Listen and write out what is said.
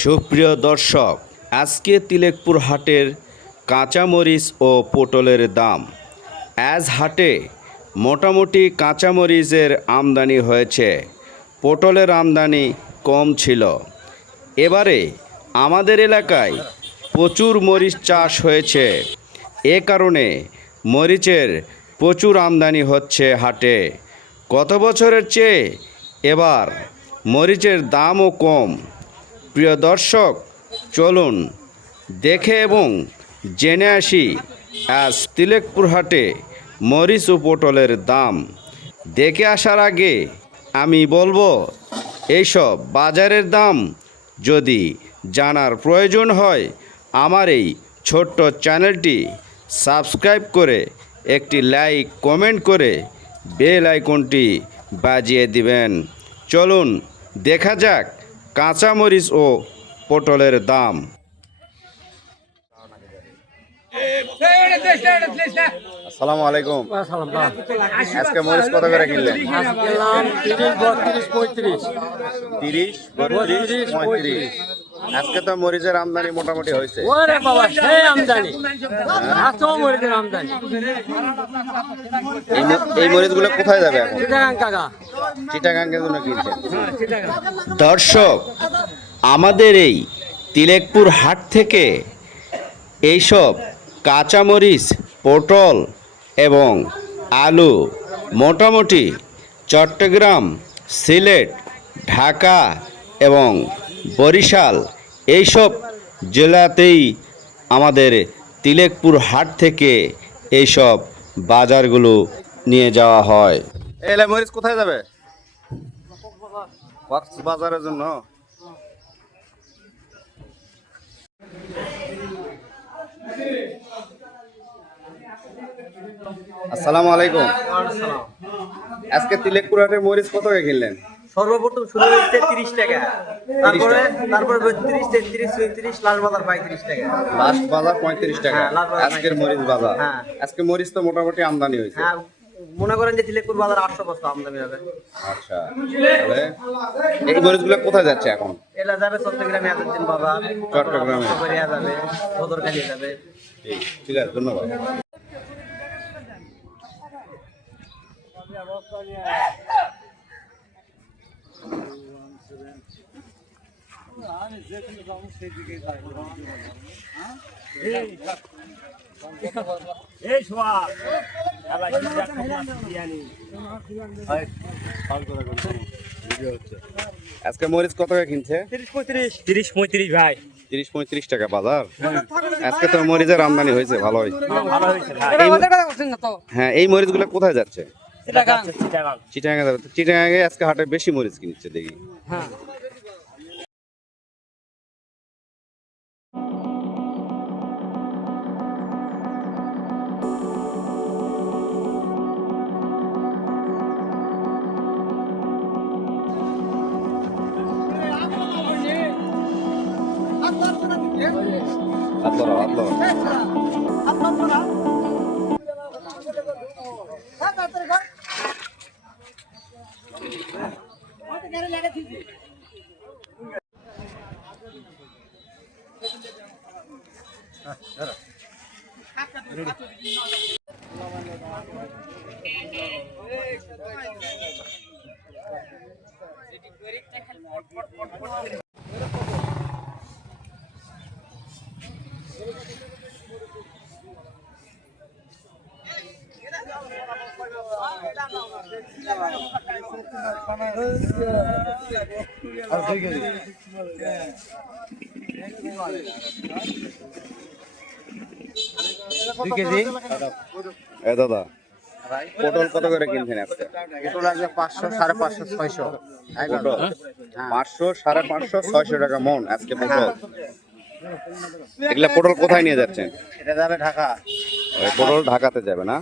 সুপ্রিয় দর্শক, আজকে তিলেকপুর হাটের কাঁচামরিচ ও পটলের দাম। আজ হাটে মোটামুটি কাঁচামরিচের আমদানি হয়েছে। পটলের আমদানি কম ছিল। এবারে আমাদের এলাকায় প্রচুর মরিচ চাষ হয়েছে। এ কারণে মরিচের প্রচুর আমদানি হচ্ছে হাটে। গত বছরের চেয়ে এবার মরিচের দামও কম। প্রিয় দর্শক, চলুন দেখে এবং জেনে আসি, আজ তিলেকপুর হাটে মরিচ ও পটলের দাম। দেখে আসার আগে আমি বলব, এইসব বাজারের দাম যদি জানার প্রয়োজন হয়, আমার এই ছোট্ট চ্যানেলটি সাবস্ক্রাইব করে একটি লাইক, কমেন্ট করে বেল আইকনটি বাজিয়ে দিবেন। চলুন, দেখা যাক কাঁচামরিচ ও পটলের দাম। আসসালামু আলাইকুম। আজকে মরিচ কত করে কিনলেন? তিরিশ বত্রিশ পঁয়ত্রিশ। তিরিশ বত্রিশ পঁয়ত্রিশ। আজকে তো মরিচের আমদানি মোটামুটি হয়েছে। ওরে বাবা সেই আমদানি। এত মরিদের আমদানি। এই মরিচগুলো কোথায় যাবে এখন? চিটাগাং কাকা। চিটাগাঙ্গের জন্য কিনছেন? দর্শক আমাদের এই তিলেকপুর হাট থেকে এইসব কাঁচামরিচ পটল এবং আলু মোটামুটি চট্টগ্রাম সিলেট ঢাকা এবং বরিশাল, এইসব জেলাতেই আমাদের তিলেকপুর হাট থেকে এইসব বাজারগুলো নিয়ে যাওয়া হয়। এলে মরিচ কোথায় যাবে? বাজারের জন্য। আসসালামু আলাইকুম। আজকে তিলেকপুর হাটে মরিচ কত কিনলেন? সর্বপ্রথম শুরু হয়েছে তিরিশ টাকা। তারপরে তারপরে বত্রিশ তেত্রিশ চৌত্রিশ লাল বাজার পঁয়ত্রিশ টাকা। লাস্ট বাজার পঁয়ত্রিশ টাকা। হ্যাঁ, আজকের মরিচ বাজার। হ্যাঁ। আজকে মরিচ তো মোটামুটি আমদানি হয়েছে। হ্যাঁ মনে করেন যে তিলেকপুর বাজার আটশো বস্তা আমদানি হবে। আচ্ছা। এই মরিচগুলো কোথায় যাচ্ছে এখন? এলা যাবে চট্টগ্রামে আজাদ্দিন বাজার চট্টগ্রামে। যাবে বদরকালি যাবে। ঠিক ঠিক আছে ধন্যবাদ। আজকে মরিচ কত করে কিনছে? তিরিশ পঁয়ত্রিশ তিরিশ পঁয়ত্রিশ ভাই। তিরিশ পঁয়ত্রিশ টাকা বাজার? আজকে তো মরিচের আমদানি হয়েছে ভালোই। ভালো হয়েছে হ্যাঁ এই মরিচগুলো কোথায় যাচ্ছে? চিটাগাং। চিটাগাং আজকে হাটে বেশি মরিচ কিনছে দেখি। হ্যাঁ। হাত দাদা পটল কত করে কিনছেন আজকে? পটল আসবে পাঁচশো সাড়ে পাঁচশো ছয়শো। পটল পাঁচশো সাড়ে পাঁচশো ছয়শো টাকা মন আজকে পটল। এগুলা পটল কোথায় নিয়ে যাচ্ছেন? এটা যাবে ঢাকা। পটল ঢাকাতে যাবে না?